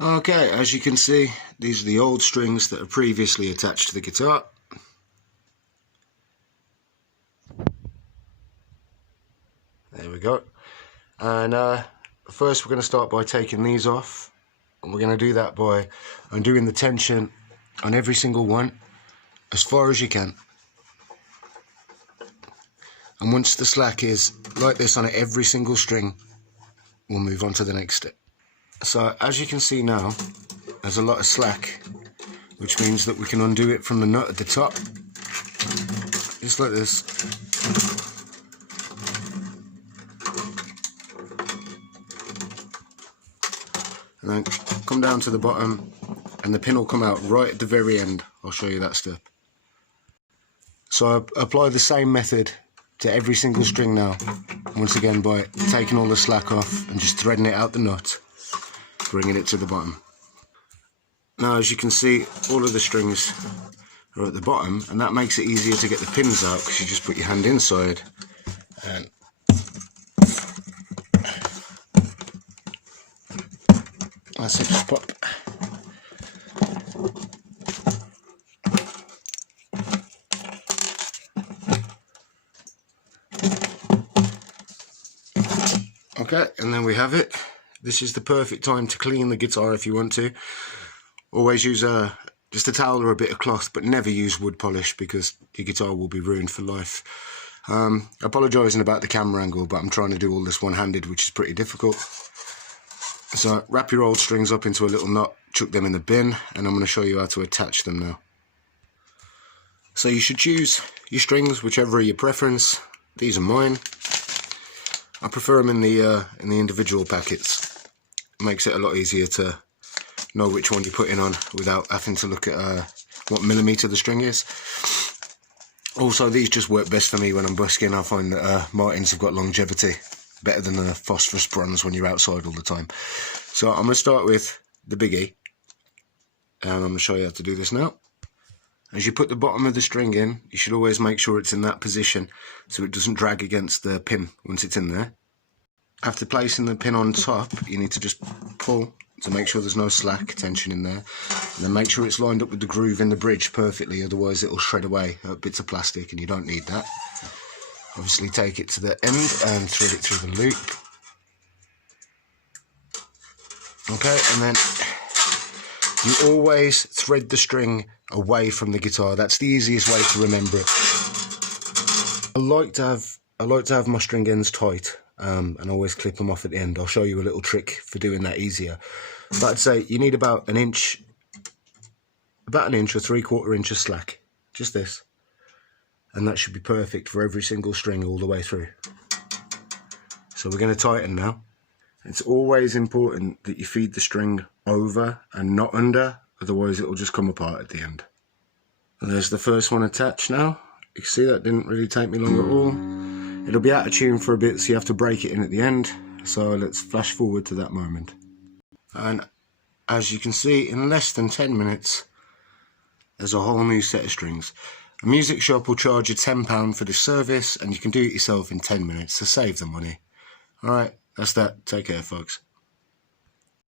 Okay, as you can see, these are the old strings that are previously attached to the guitar. There we go. And first we're going to start by taking these off, and we're going to do that by undoing the tension on every single one as far as you can. And once the slack is like this on every single string, we'll move on to the next step. So as you can see now, there's a lot of slack, which means that we can undo it from the nut at the top, just like this. And then come down to the bottom, and the pin will come out right at the very end. I'll show you that step. So I apply the same method to every single string now, once again by taking all the slack off and just threading it out the nut, bringing it to the bottom. Now as you can see, all of the strings are at the bottom, and that makes it easier to get the pins out because you just put your hand inside and that's it, just pop. Okay, and then we have it. This is the perfect time to clean the guitar if you want to. Always use just a towel or a bit of cloth, but never use wood polish because your guitar will be ruined for life. Apologising about the camera angle, but I'm trying to do all this one-handed, which is pretty difficult. So wrap your old strings up into a little knot, chuck them in the bin, and I'm going to show you how to attach them now. So you should choose your strings, whichever are your preference. These are mine. I prefer them in the individual packets. It makes it a lot easier to know which one you're putting on without having to look at what millimetre the string is. Also, these just work best for me when I'm busking. I find that Martins have got longevity, better than the phosphorus bronze when you're outside all the time. So I'm going to start with the Big E, and I'm going to show you how to do this now. As you put the bottom of the string in, you should always make sure it's in that position so it doesn't drag against the pin once it's in there. After placing the pin on top, you need to just pull to make sure there's no slack tension in there, and then make sure it's lined up with the groove in the bridge perfectly, otherwise it'll shred away bits of plastic and you don't need that. Obviously take it to the end and thread it through the loop. Okay, and then you always thread the string away from the guitar. That's the easiest way to remember it. I like to have my string ends tight, and always clip them off at the end. I'll show you a little trick for doing that easier. But I'd say you need about an inch or 3/4 inch of slack, just this, and that should be perfect for every single string all the way through. So we're going to tighten now. It's always important that you feed the string over and not under, otherwise it will just come apart at the end. And there's the first one attached now. You can see that didn't really take me long at all. It'll be out of tune for a bit, so you have to break it in at the end. So let's flash forward to that moment. And as you can see, in less than 10 minutes, there's a whole new set of strings. A music shop will charge you £10 for this service, and you can do it yourself in 10 minutes, so save the money. Alright, that's that. Take care, folks.